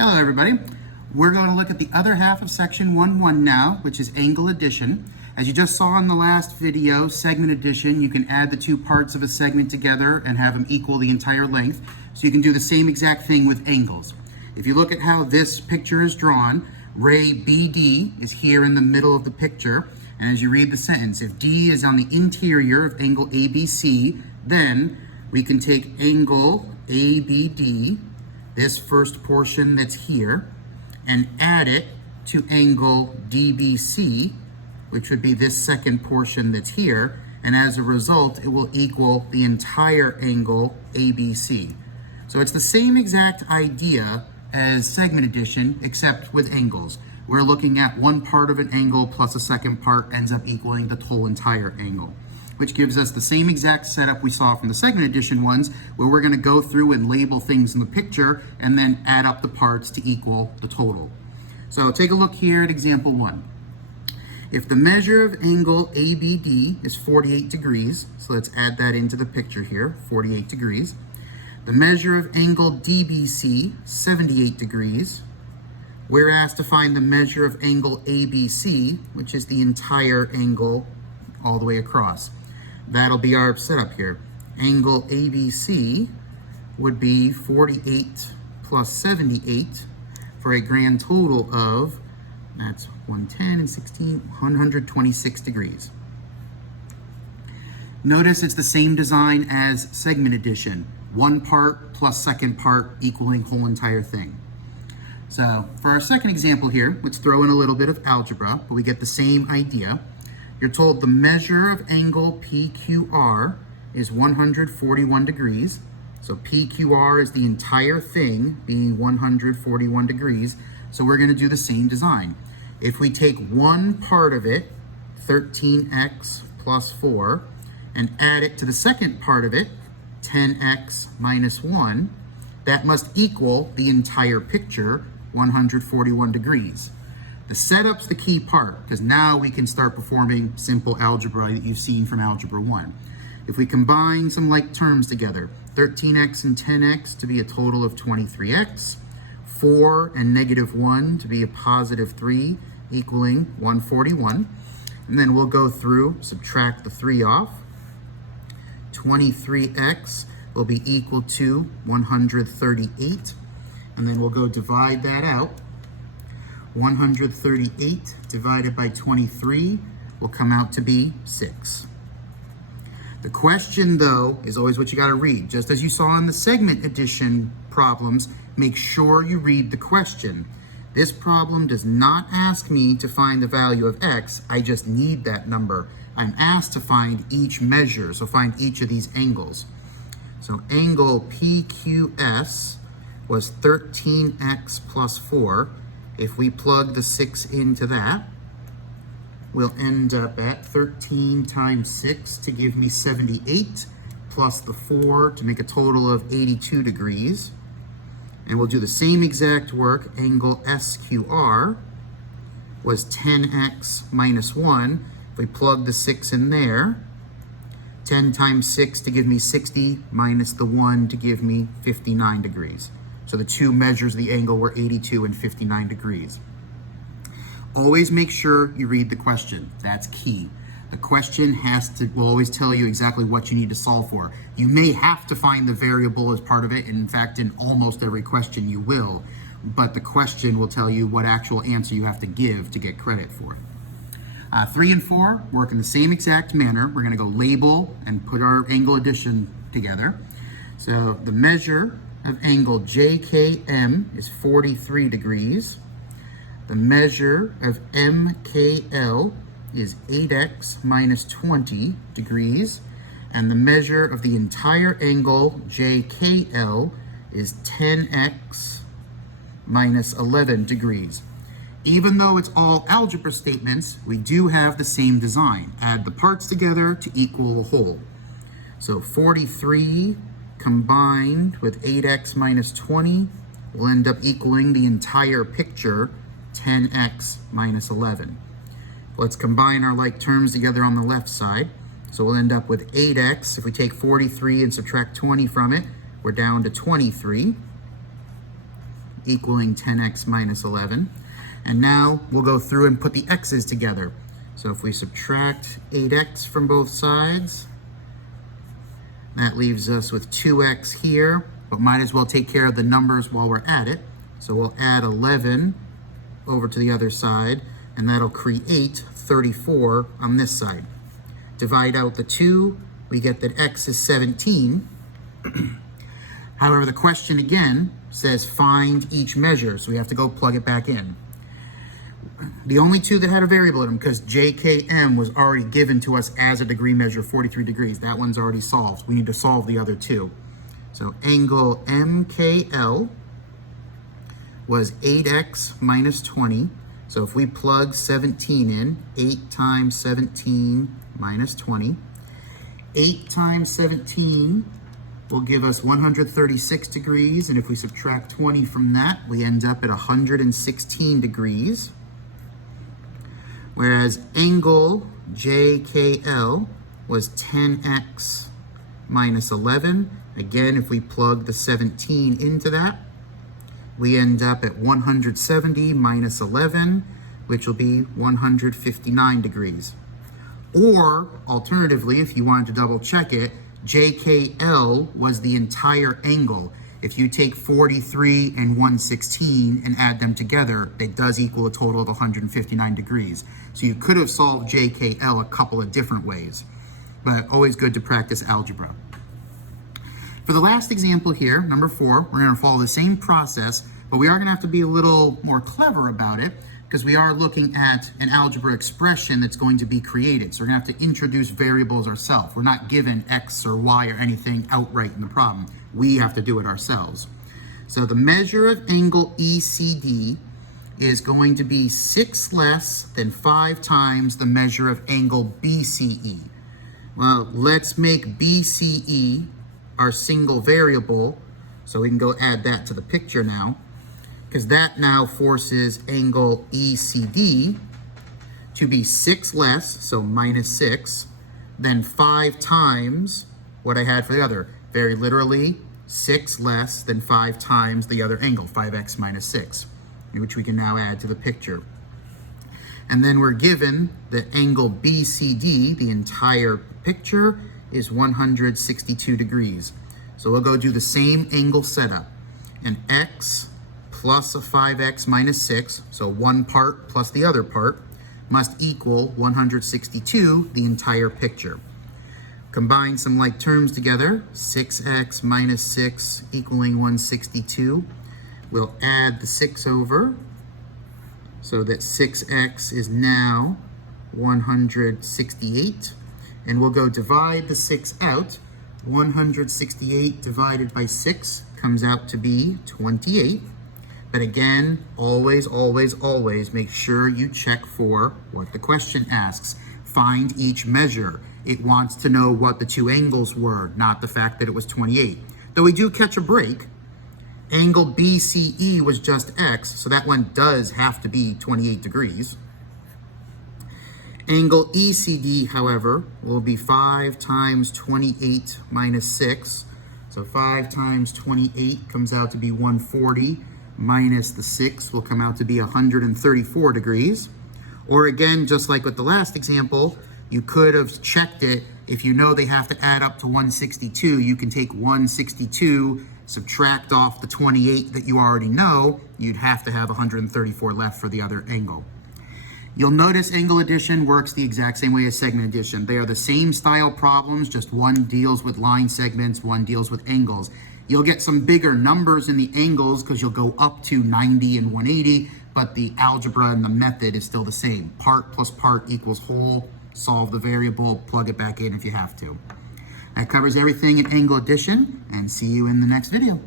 Hello everybody. We're going to look at the other half of section 1.1 now, which is angle addition. As you just saw in the last video, segment addition, you can add the two parts of a segment together and have them equal the entire length. So you can do the same exact thing with angles. If you look at how this picture is drawn, ray BD is here in the middle of the picture. And as you read the sentence, if D is on the interior of angle ABC, then we can take angle ABD, this first portion that's here, and add it to angle DBC, which would be this second portion that's here, and as a result, it will equal the entire angle ABC. So it's the same exact idea as segment addition, except with angles. We're looking at one part of an angle plus a second part ends up equaling the whole entire angle, which gives us the same exact setup we saw from the segment addition ones, where we're going to go through and label things in the picture and then add up the parts to equal the total. So take a look here at example 1. If the measure of angle ABD is 48 degrees, so let's add that into the picture here, 48 degrees. The measure of angle DBC, 78 degrees. We're asked to find the measure of angle ABC, which is the entire angle all the way across. That'll be our setup here. Angle ABC would be 48 plus 78 for a grand total of, that's 110 and 16, 126 degrees. Notice it's the same design as segment addition. One part plus second part equaling whole entire thing. So for our second example here, let's throw in a little bit of algebra, but we get the same idea. You're told the measure of angle PQR is 141 degrees. So PQR is the entire thing being 141 degrees. So we're going to do the same design. If we take one part of it, 13x plus 4, and add it to the second part of it, 10x minus 1, that must equal the entire picture, 141 degrees. The setup's the key part, because now we can start performing simple algebra that you've seen from Algebra 1. If we combine some like terms together, 13x and 10x to be a total of 23x, 4 and negative 1 to be a positive 3, equaling 141. And then we'll go through, subtract the 3 off. 23x will be equal to 138. And then we'll go divide that out. 138 divided by 23 will come out to be 6. The question, though, is always what you got to read. Just as you saw in the segment addition problems, make sure you read the question. This problem does not ask me to find the value of x. I just need that number. I'm asked to find each measure, so find each of these angles. So angle PQS was 13x plus 4. If we plug the 6 into that, we'll end up at 13 times 6 to give me 78, plus the 4 to make a total of 82 degrees. And we'll do the same exact work. Angle SQR was 10x minus 1. If we plug the 6 in there, 10 times 6 to give me 60, minus the 1 to give me 59 degrees. So the two measures of the angle were 82 and 59 degrees. Always make sure you read the question. That's key. The question will always tell you exactly what you need to solve for. You may have to find the variable as part of it. And in fact, in almost every question you will, but the question will tell you what actual answer you have to give to get credit for it. 3 and 4 work in the same exact manner. We're going to go label and put our angle addition together. So the measure of angle JKM is 43 degrees. The measure of MKL is 8x minus 20 degrees. And the measure of the entire angle JKL is 10x minus 11 degrees. Even though it's all algebra statements, we do have the same design. Add the parts together to equal a whole. So 43 combined with 8x minus 20 will end up equaling the entire picture, 10x minus 11. Let's combine our like terms together on the left side. So we'll end up with 8x. If we take 43 and subtract 20 from it, we're down to 23. equaling 10x minus 11. And now we'll go through and put the x's together. So if we subtract 8x from both sides, that leaves us with 2x here, but might as well take care of the numbers while we're at it. So we'll add 11 over to the other side, and that'll create 34 on this side. Divide out the 2, we get that x is 17. However, the question again says find each measure, so we have to go plug it back in. The only two that had a variable in them, because JKM was already given to us as a degree measure, 43 degrees. That one's already solved. We need to solve the other two. So angle MKL was 8x minus 20. So if we plug 17 in, 8 times 17 minus 20. 8 times 17 will give us 136 degrees. And if we subtract 20 from that, we end up at 116 degrees. Whereas angle JKL was 10x minus 11. Again, if we plug the 17 into that, we end up at 170 minus 11, which will be 159 degrees. Or, alternatively, if you wanted to double check it, JKL was the entire angle. If you take 43 and 116 and add them together, it does equal a total of 159 degrees. So you could have solved JKL a couple of different ways, but always good to practice algebra. For the last example here, number 4, we're going to follow the same process, but we are going to have to be a little more clever about it because we are looking at an algebra expression that's going to be created. So we're going to have to introduce variables ourselves. We're not given x or y or anything outright in the problem. We have to do it ourselves. So the measure of angle ECD is going to be 6 less than 5 times the measure of angle BCE. Well, let's make BCE our single variable, so we can go add that to the picture now, because that now forces angle ECD to be 6 less, so minus 6, than 5 times what I had for the other. Very literally, 6 less than 5 times the other angle, 5x minus 6, which we can now add to the picture. And then we're given that angle BCD, the entire picture, is 162 degrees. So we'll go do the same angle setup. And x plus a 5x minus 6, so one part plus the other part, must equal 162, the entire picture. Combine some like terms together, 6x minus 6 equaling 162. We'll add the 6 over, so that 6x is now 168. And we'll go divide the 6 out. 168 divided by 6 comes out to be 28. But again, always, always, always make sure you check for what the question asks. Find each measure. It wants to know what the two angles were, not the fact that it was 28. Though we do catch a break. Angle BCE was just x, so that one does have to be 28 degrees. Angle ECD, however, will be 5 times 28 minus 6. So 5 times 28 comes out to be 140, minus the 6 will come out to be 134 degrees. Or again, just like with the last example, you could have checked it. If you know they have to add up to 162, you can take 162, subtract off the 28 that you already know, you'd have to have 134 left for the other angle. You'll notice angle addition works the exact same way as segment addition. They are the same style problems, just one deals with line segments, one deals with angles. You'll get some bigger numbers in the angles because you'll go up to 90 and 180, but the algebra and the method is still the same. Part plus part equals whole, solve the variable, plug it back in if you have to. That covers everything in angle addition, and see you in the next video.